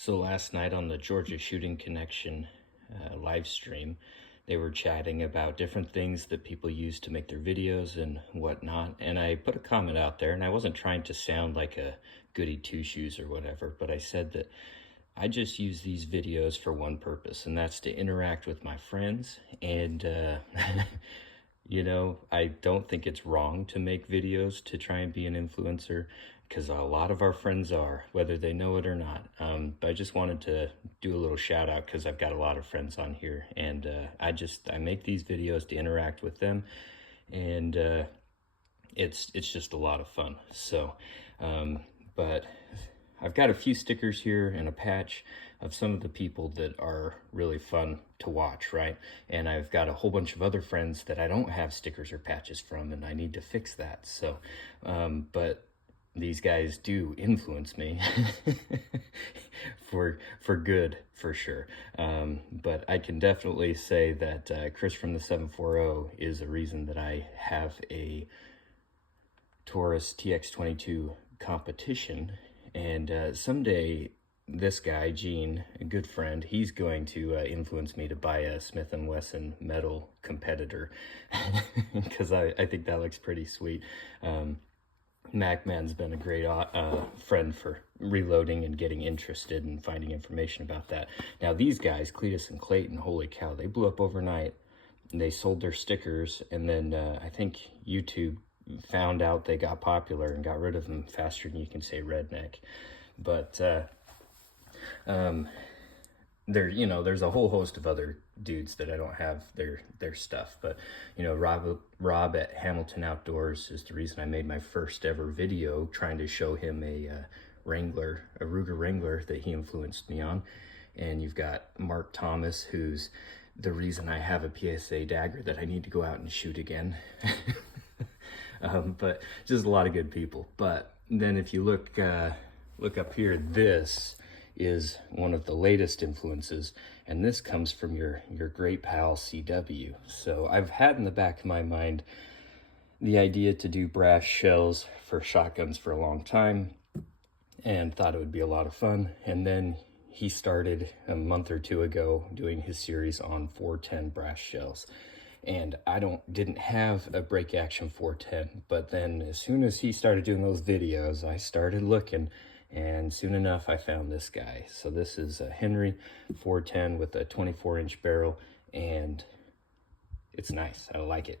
So last night on the Georgia Shooting Connection live stream, they were chatting about different things that people use to make their videos and whatnot. And I put a comment out there, and I wasn't trying to sound like a goody two-shoes or whatever, but I said that I just use these videos for one purpose, and that's to interact with my friends. And you know, I don't think it's wrong to make videos to try and be an influencer, because a lot of our friends are, whether they know it or not. But I just wanted to do a little shout out because I've got a lot of friends on here, and I make these videos to interact with them, and it's just a lot of fun. So, but I've got a few stickers here and a patch of some of the people that are really fun to watch, right? And I've got a whole bunch of other friends that I don't have stickers or patches from, and I need to fix that. So, but these guys do influence me for good, for sure. But I can definitely say that Chris from the 740 is a reason that I have a Taurus TX22 competition. And someday, this guy, Gene, a good friend, he's going to influence me to buy a Smith & Wesson metal competitor because I think that looks pretty sweet. MacMan's been a great friend for reloading and getting interested and finding information about that. Now, these guys, Cletus and Clayton, holy cow, they blew up overnight. And they sold their stickers, and then I think YouTube found out they got popular and got rid of them faster than you can say redneck. But there's a whole host of other dudes that I don't have their stuff. But Rob at Hamilton Outdoors is the reason I made my first ever video trying to show him a Ruger Wrangler that he influenced me on. And you've got Mark Thomas, who's the reason I have a PSA dagger that I need to go out and shoot again. But just a lot of good people. But then if you look up here, this is one of the latest influences, and this comes from your great pal CW. So I've had in the back of my mind the idea to do brass shells for shotguns for a long time, and thought it would be a lot of fun. And then he started a month or two ago doing his series on 410 brass shells. And I didn't have a break action 410, but then as soon as he started doing those videos, I started looking, and soon enough I found this guy. So this is a Henry 410 with a 24-inch barrel, and it's nice. I like it.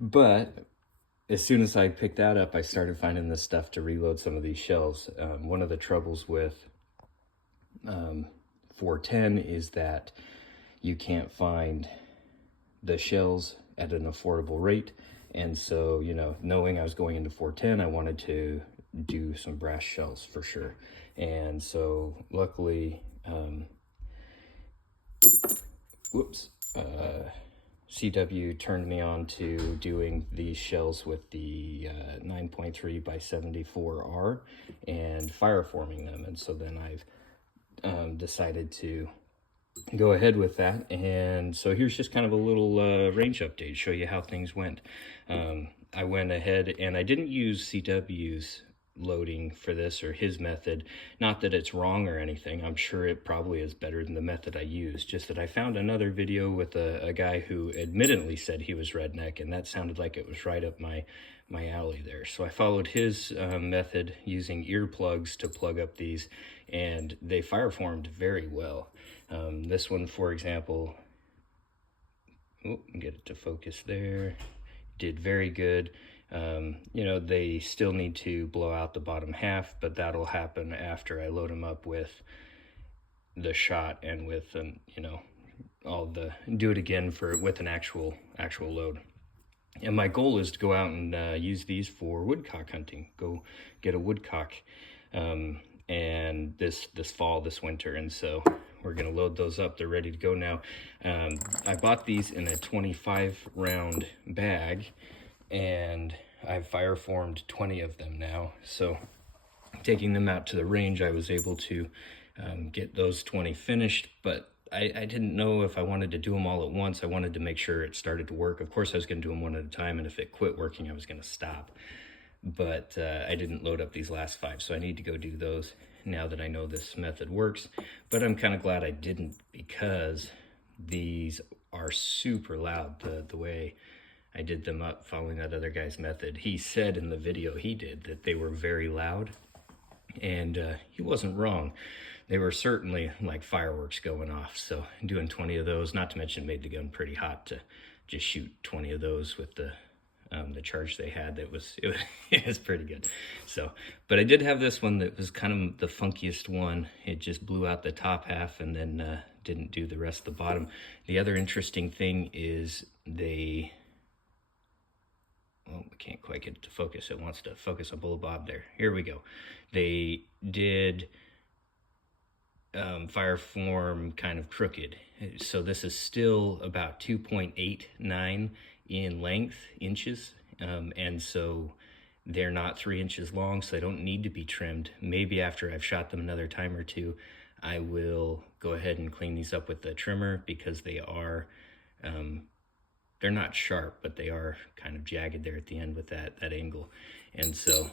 But as soon as I picked that up, I started finding this stuff to reload some of these shells. One of the troubles with 410 is that you can't find the shells at an affordable rate. And so, knowing I was going into 410, I wanted to do some brass shells for sure. And so luckily, CW turned me on to doing these shells with the 9.3 by 74R and fireforming them. And so then I've decided to go ahead with that. And so here's just kind of a little range update, show you how things went. I went ahead and I didn't use CW's loading for this, or his method. Not that it's wrong or anything. I'm sure it probably is better than the method I used. Just that I found another video with a guy who admittedly said he was redneck, and that sounded like it was right up my alley there. So I followed his method using earplugs to plug up these, and they fireformed very well. This one, for example, get it to focus there, did very good. They still need to blow out the bottom half, but that'll happen after I load them up with the shot and with do it again with an actual load. And my goal is to go out and use these for woodcock hunting. Go get a woodcock, and this fall, this winter. And so we're gonna load those up. They're ready to go now. I bought these in a 25 round bag, and I've fireformed 20 of them now. So taking them out to the range, I was able to get those 20 finished, but I didn't know if I wanted to do them all at once. I wanted to make sure it started to work. Of course, I was going to do them one at a time, and if it quit working, I was going to stop. but I didn't load up these last 5, so I need to go do those now that I know this method works. But I'm kind of glad I didn't, because these are super loud. The way I did them up following that other guy's method, he said in the video he did that they were very loud, and he wasn't wrong. They were certainly like fireworks going off. So doing 20 of those, not to mention made the gun pretty hot to just shoot 20 of those with the charge they had. It was pretty good. So, but I did have this one that was kind of the funkiest one. It just blew out the top half and then didn't do the rest of the bottom. The other interesting thing is I can't quite get it to focus. It wants to focus on Bullet Bob there. Here we go. They did fire form kind of crooked. So this is still about 2.89 in length, inches. And so they're not 3 inches long, so they don't need to be trimmed. Maybe after I've shot them another time or two, I will go ahead and clean these up with the trimmer, because they are, they're not sharp, but they are kind of jagged there at the end with that angle. And so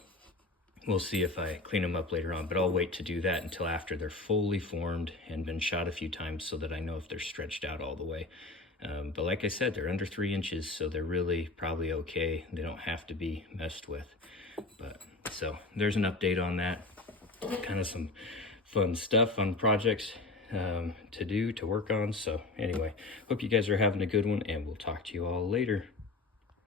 we'll see if I clean them up later on, but I'll wait to do that until after they're fully formed and been shot a few times, so that I know if they're stretched out all the way. But like I said, they're under 3 inches, so they're really probably okay. They don't have to be messed with. But so there's an update on that. Kind of some fun stuff, fun projects to work on. So anyway, hope you guys are having a good one, and we'll talk to you all later.